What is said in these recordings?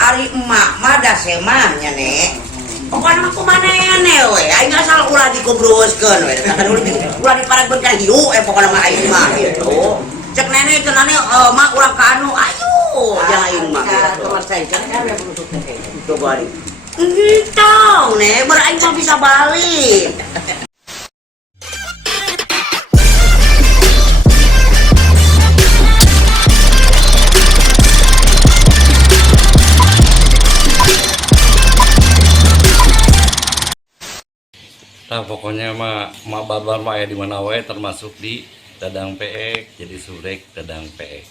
Ari emak mah da semahnya nek. Pokoknya mah kumaha ene we, aing asal ulah dikubruskeun we. Kan ulah diparegkeun ka hiu pokoknya mah aing mah gitu. Cek nenek teh nane mak ulah ka anu ayo jangan aing mah. Kamar saya kan ada busuk teh. Coba ari. Entong nek bar aing mah bisa balik. Nah, pokoknya mak babar mah ya di mana wae termasuk di Dadang Peek, jadi surek Dadang Peek.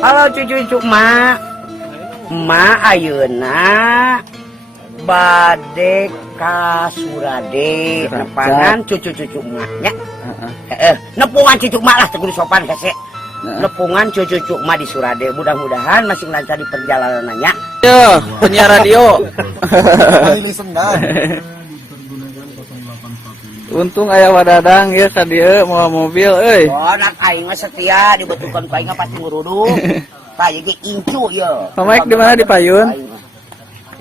Halo cucu-cucu mak. Mak ayeuna bade ka Surade nepangan cucu-cucu mak nya. Nepungan cucu mak lah teguh sopan kase. Nepungan cucu-cucu mah di Surade, mudah-mudahan masih lancar di perjalanannya. Yo, penyiar radio. Untung aya wadadang ya sadia mau mobil euy. Oh, nak aing mah setia dibetukan ku aing pasti ngurudung. Tah ge incu ye. Pamaik di mana di Payun?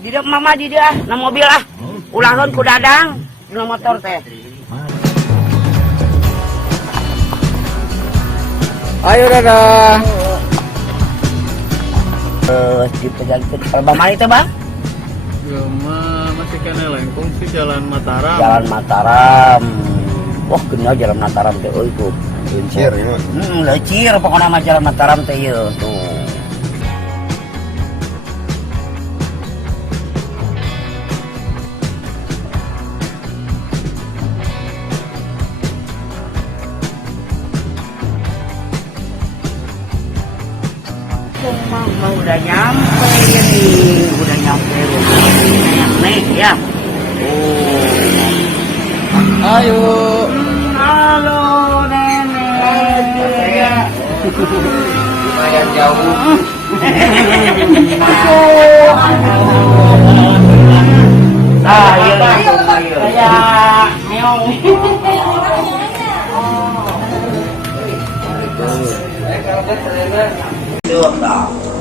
Di dieu mama di dieu na mobil ah. Ulahkeun ku dadang dina motor teh. Ayo dadah. Dipegang ke Bamali teh, Bang? Ya mah masih kena lengkung sih Jalan Mataram. Jalan Mataram. Wah, kenal Jalan Mataram teh euy tuh. Lecir ya. Lecir pokoknya mah Jalan Mataram teh ye tuh. Mama udah nyampe ini, udah nyampe nenek ya. Oh, Ayo. halo nenek. Lumayan jauh.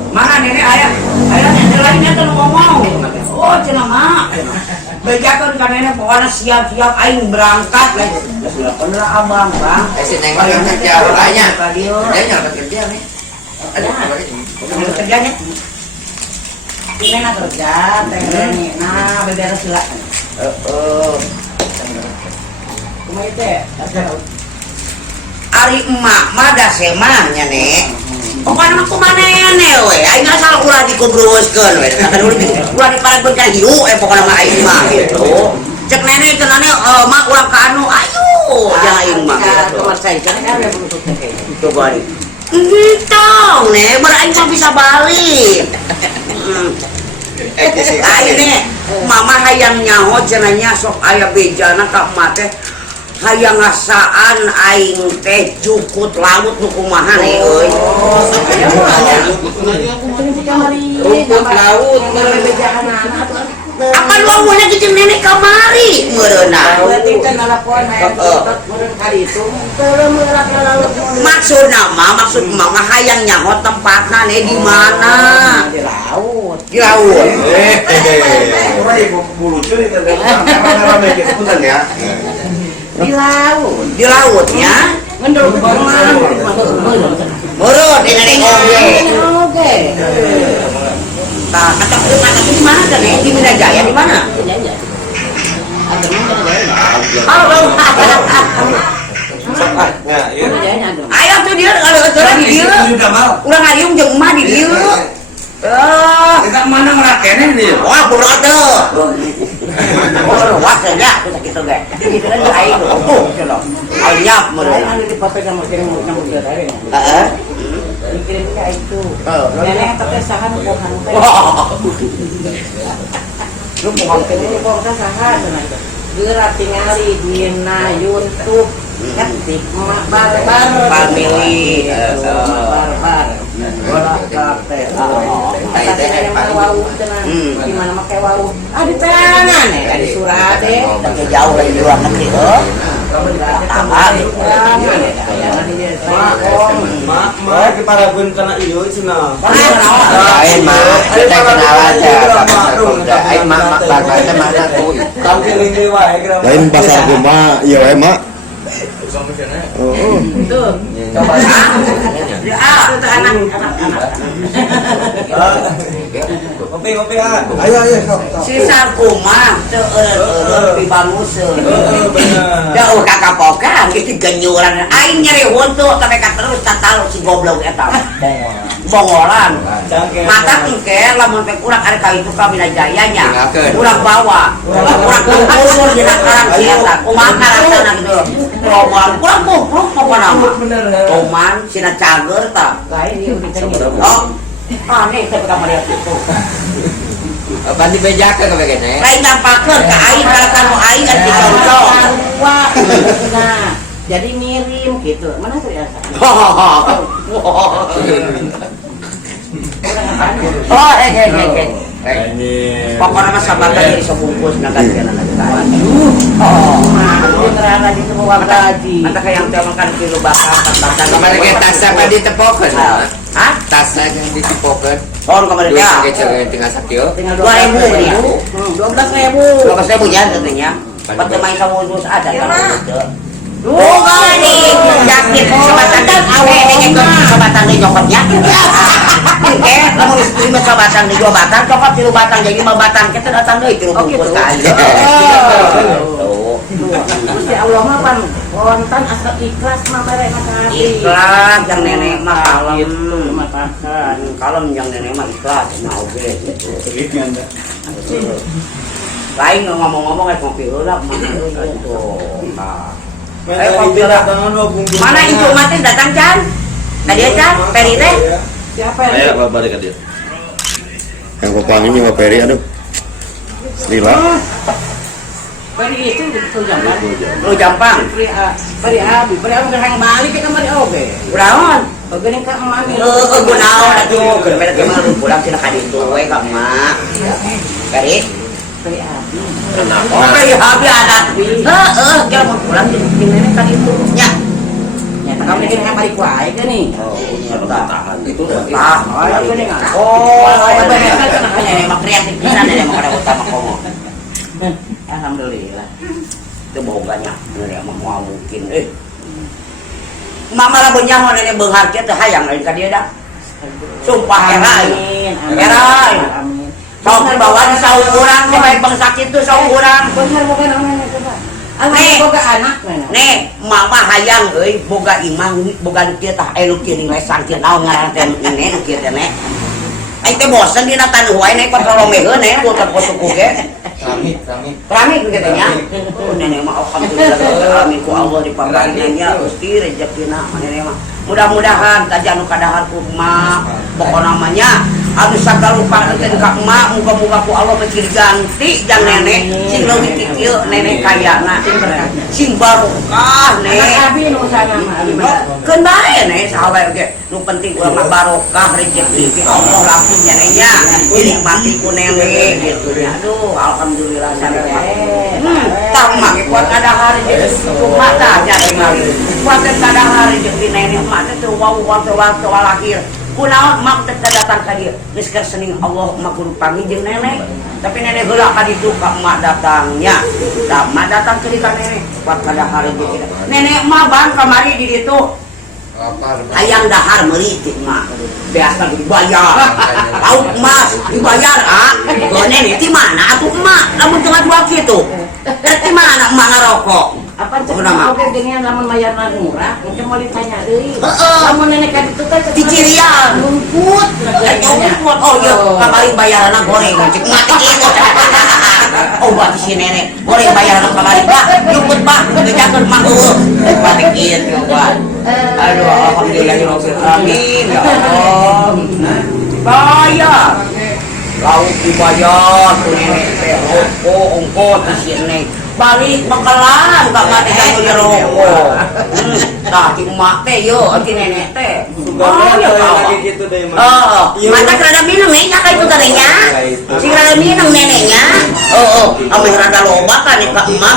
Mana nenek ayah? Ayah lainnya tuh ngomong. Oh, cenah mak. Bejakeun ka nenek pokoknya siap-siap aing berangkat lah. Sudah bener abang, Bang. Si Neng mah yang kerja orangnya. Dia nyampe kerja nih. Ada Kerja nih. Nena kerja, teh nah beberes heula. Kumaha teh? Ari emak mah da semahnya nek. Pokoknya mah kumaha ene we, aing asal ulah dikubruskeun we. Kan ulah diparegkeun ka hiu pokoknya mah aing mah gitu. Cek nenek teh nane mak ulah ka anu ayo jangan aing mah. Kamar saya kan ada busuk teh. Coba ari. Entong nek bar aing mah bisa balik. Aing nek mama hayang nyaho cenanya sok aya bejana ka emak teh. Hayang ngasaan aing teh jukut laut nu kumaha nih euy. Jukut laut apa lu punya kicing nenek kamari meureunna. Maksud mama hayang nyaho tempatna nih di mana? Di laut. Di laut. Di lautnya menurut menurut ini oke. Nah, kata di mana kan ya? Di Mina Jaya di mana? Ayo tuh dia kalau di dia. Udah ngariung jeung emak di dia. Kita mana merakene nih? Wah, kurada. Oh, wasanya kita gitu guys. Gitu kan aing tuh cenah. Anyap meureun. Anu dipapegan mah kirim nyamuk dia tadi. Heeh. Dikirim ke itu. Nenek teh saha nu bohong teh. Lu bohong teh nu bohong teh saha cenah. Geura tingali dina YouTube Ketik mak barbar family barbar bola kate gimana make wau di tangan di Surade tapi jauh dari luar negeri mak diparagun kana ieu cenah. Lain mah, kita kenal aja Aing mak barbarnya mana tuh? Kangge lingge wae kira. Lain pasar kuma, iya wae mak. Oh, coba itu anak Kopi ayo sisa kuma teu pibanguseun jauh kakak pokang itu genyuran aing nyeri huntu tapi terus tatal si goblok eta bongolan mata engke lamun pe kurang ari ka itu ka Minajayanya kurang bawa kurang kumpul dina karang si eta kumaha karasana gitu roman kurang kumpul pokona oman sina cager ta oh aneh tapi kamar itu Banti bejakan ke begini. lain dampakeun ka aing kalasan aing kan dicontoh nah jadi mirim gitu mana tuh ya oh pokoknya mah sabatan jadi sebungkus nagan terana di semua gaji mata kayak yang teu makan kilo bakar batang Kemarin kita tas apa ditepokan? hah Tas yang ditepokan. oh kemarin Duit ya yang tinggal sakit. tinggal 2.000 ya 12.000 ya tentunya pada main sama terus ada kan bukan nih yakin sabatan ini sabatan di nyokotnya oke kamu terima sabatan di 2 batang cokot 3 batang jadi 5 batang kita datang deui 3 bungkus kali terus ya Allah mah pan wonten asal ikhlas mah bare mah ikhlas yang nenek mah kalem matakan kalem yang nenek mah ikhlas mah oge lain ngomong-ngomong kayak kopi heula mah itu kopi mana itu mati datang Can tadi Can Peri teh siapa Ayo balik ke dia. yang kopangin juga Peri aduh. Lila. Peri itu jampang. Lu jampang. Peri abi kan balik ke kamar oge. Kunaon? Oge ka mami. Kunaon atuh? Keur mere mah pulang cenah ka ditu we ka mak. Peri abi. Kenapa? Oh, Peri abi anak. Heeh, kira mau pulang di nenek ka ditu. Nya. Nya kamu lagi yang balik wae kan nih. Oh, tahan. Itu tahan. Oh, nenek mah kreatif pisan nenek mah kada utama komo. Alhamdulillah itu boganya nenek mah mau mungkin mama lah benyang nenek beunghar kieu teh hayang lain ka dieu dah sumpah herai sok dibawa di saung urang teh bae bangsa kitu saung urang bener boga namanya coba boga anak nih mama hayang euy boga imah boga kieu tah anu kieu ning lesan kieu naon ngaran teh nenek nu kieu teh nek ai teh bosen dina taneuh wae nek kontrolomeheun nek boten suku ge Rami gitu ya. Nenek mah alhamdulillah amin ku Allah dipaparinnya Gusti rezekina nenek mah. Mudah-mudahan kajian nu kadahar ku emak pokok namanya anu sagalupa teh ka emak muga-muga ku Allah mikir ganti jang nenek sing leuwih ti kieu nenek kayana sing barokah nek abi nu sana mah keun bae nek sahabat oge nu penting urang mah barokah rezeki Allah langsung neneknya dinikmati ku nenek gitu ya aduh alhamdulillah sana tang mah kuat kadahar rezeki kumaha tah jadi mah kuat kadahar rezeki nenek mah teh waktu lahir kunaon mak teh datang ka dieu geus keur sening Allah mah kudu panggil jeung nenek tapi nenek heula ka ditu ka emak datangnya da emak datang cerita nenek kuat kadahar rezeki nenek mah ban kamari di ditu hayang dahar meuli ti emak biasa dibayar lauk emas dibayar nenek ti mana atuh emak lamun teu ngajual kitu ti mana emak ngarokok apa cenah oge dengan lamun mayarna murah engke mau ditanya deui lamun nenek ka ditu teh cicirian lumput oh iya kamari bayaranna goreng cek mati kitu oh berarti si nenek goreng bayaranna kamari Pak lumput Pak gejakeun mah eueuh mati kitu Pak aduh alhamdulillah amin ya Allah bayar lauk dibayar tuh nenek teh ongkos di sini balik bakalan gak mati kan punya rokok nah di emak teh yo di nenek teh ya lagi gitu deh mah. mata kerada minum ya kakak itu katanya si kerada minum neneknya ambil rada loba kan nih kak emak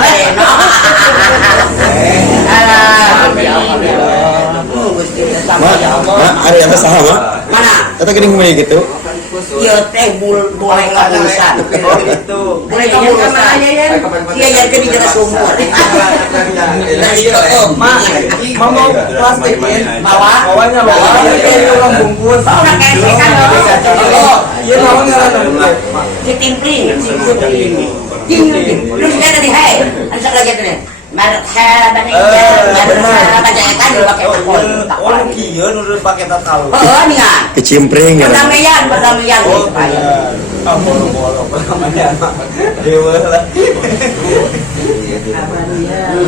ada yang saha mak mana kata gini kemana gitu iya teh boleh keburusan boleh keburusan iya ya jadi kita sumur Mak mau plastikin bawahnya orang bungkus udah kayak kan iya bawahnya ditimpling terus dia tadi hai ada lagi tuh marhaban ya marhaban jangan tadi pakai takol orang kieu nu pakai tatal nih kan kecimpring ya perdamaian supaya bolong perdamaian dewa lah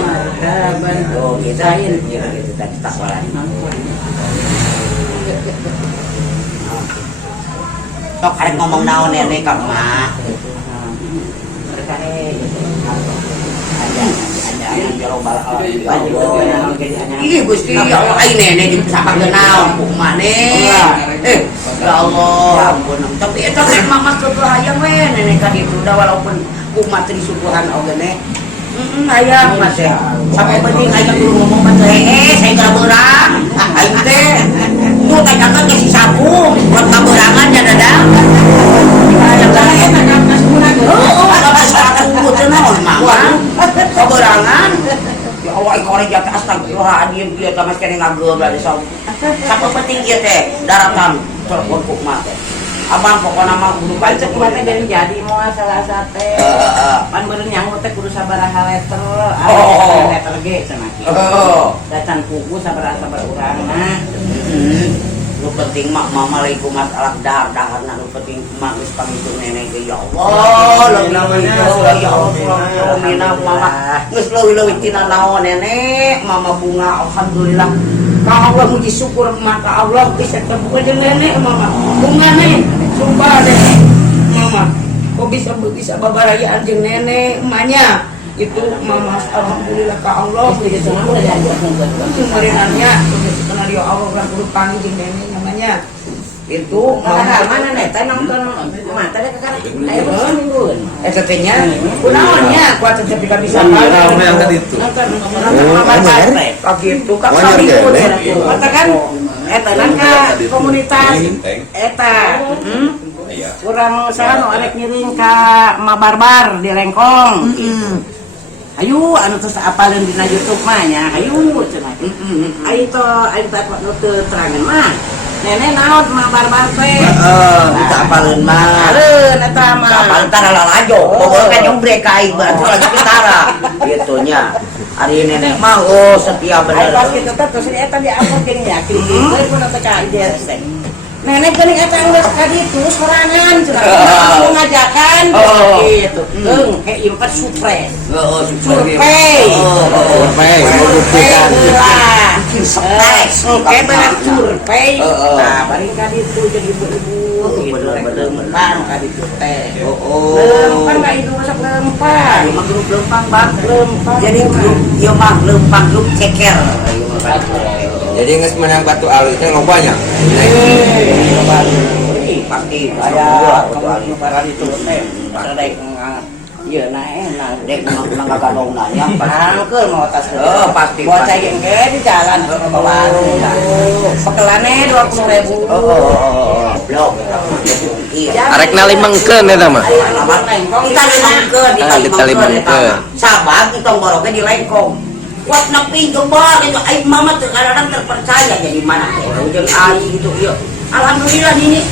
marhaban oh gitain gitu tadi takwalan sok arek ngomong naon nenek ka emak Ih Gusti ya Allah ai nenek disapa kenal ku maneh ya Allah ampun tapi eta teh mama kebahagiaan we nenek ka ditu da walaupun umat disuguhan ogene hayang mas teh sampai penting aya kudu ngomong mah teh saya enggak beurang aing teh tuh tanyakeun ke si Sapu buat kaberangan ya dadang aya teh tanya ka semuna ada Sapu teh naon mama kaberangan ya Allah ikorek jatuh astagfirullahaladzim dia tamas kene ngagel berarti sampai penting dia teh daratan telepon ku emak teh abang pokoknya mah kudu Baca kuatnya dari jadi mau salah sate. Pan beureun nyangut teh kudu sabaraha liter. Liter ge cenah kieu. Dacan kuku sabaraha urang mah. Lu penting mak mama lagi kumat alak dahar-daharna lu penting mak geus pamitu nenek ge ya Allah leuwih ya Allah mina mama geus leuwih tina naon nenek mama bunga alhamdulillah ka Allah muji syukur maka Allah bisa ketemu jeung nenek mama bunga nih sumpah deh mama kok bisa babarayaan jeung nenek emaknya itu mama alhamdulillah ka Allah gitu kemarinannya kenal dia Allah ulah kudu panggil jeung nenek namanya itu mana nih teh nonton mata teh kakak aya mingguan eta teh nya kunaonnya kuat teh bisa yang tadi itu gitu ka katakan eta ka komunitas eta kurang saha nu arek ngiring ka Mabarbar di Lengkong ayo anu terus apaleun dina YouTube mah nya ayo cenah ayo tak teu terangan mah nenek naon Mabarbar teh kita apaleun mah apaleun eta mah apaleun tara lalajo pokoknya kan nyombrek ka aing berarti lagi pitara gitu nya ari nenek mah setia bener pas kitu teh terus eta diangkat geuning yakin deui pun teh ka dia teh nenek geuning eta geus ka ditu sorangan cenah ngajakan gitu he impat surprise surprise oke bener surprise nah bari ka ditu jadi ibu-ibu gitu lempang ka ditu teh lempang ka itu masak lempang grup lempang bang lempang jadi grup ieu mah lempang grup ceker jadi nges menang batu alu itu lobanya pasti aya kamu para itu teh sadai ieu na enak dek manggagalong na nya angkeul mau tas pasti bocah yang ge di jalan bawaan pekelane 20.000 blok Arek nalimengkeun eta mah. kita limangkeun sahabat kita ngoroge di Lengkong kuat nepi coba gitu ai mama teu kadang terpercaya jadi mana jeung ai gitu ieu alhamdulillah ini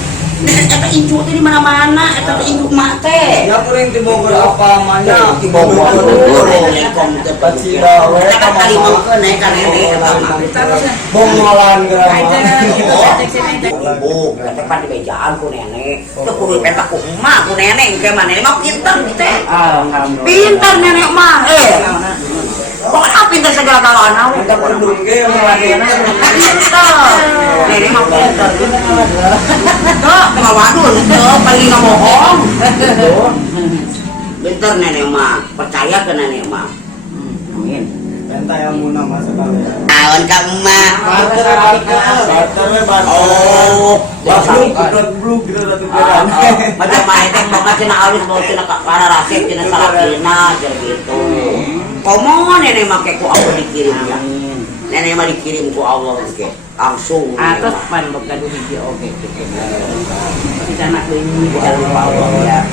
eta incu teh di mana-mana eta teh incu mak teh ya kuring di Bogor apa namanya di Bogor Lengkong teh pacira we ka kali mangkeun naik ka nenek eta mah bongolan geura ibu tepat di bejaan ku nenek teu kudu petak ku emak ku nenek ke mana nenek mah pinter teh alhamdulillah pinter nenek mah Pokoknya pintar segala-galanya. Kita perlu ke yang Nenek mah pintar. Tuh, tengah wadul, tuh, paling nggak bohong. Pintar nenek mah, percaya ke nenek mah. Amin. Entah yang muna masuk kami. Kawan kamu mah. Oh, bluk gitu ratu beran. Macam main teh pokoknya cina alis bawa cina karena rasanya cina salah cina jadi gitu. Komo nenek mah kayak ku Allah dikirim ya. Nenek mah dikirim ku Allah ke langsung. Atas pan gaduh hiji oge gitu. Kita nak ini bukan Allah ya.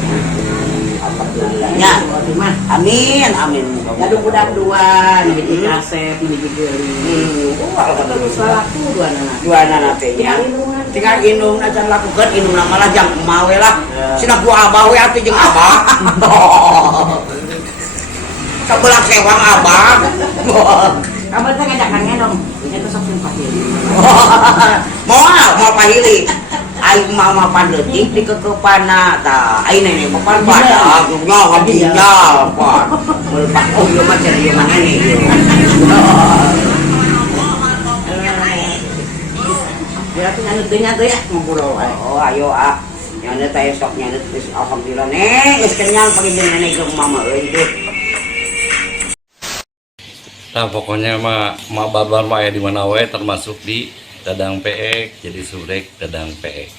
Alhamdulillahnya. Mah Amin, amin. gaduh budak dua, hiji kasep, hiji geuli. Terus laku dua anak. Dua anak teh nya. Tinggal indung acan lakukan indung malah jam mawe lah. Sina ku abah we atuh jeung abah. Sebelah sewang abah. Abah teh ngajak kang ngendong. Itu sok sumpah ya. Mau pahili. Aing mama pandeutik di kekepana tah. Aing nenek papan pada nya ngadinya pan. Melpak oh ieu mah cari ieu mana nih. Berarti nyanyi tuh ya ngobrol wae. Oh ayo ah. Nyanyi teh sok nyanyi geus alhamdulillah nek geus kenyang pagi jeung nenek jeung mama euy teh. Nah pokoknya mah Barbar mah aya di mana wae termasuk di Dadang PX, jadi surek Dadang PX.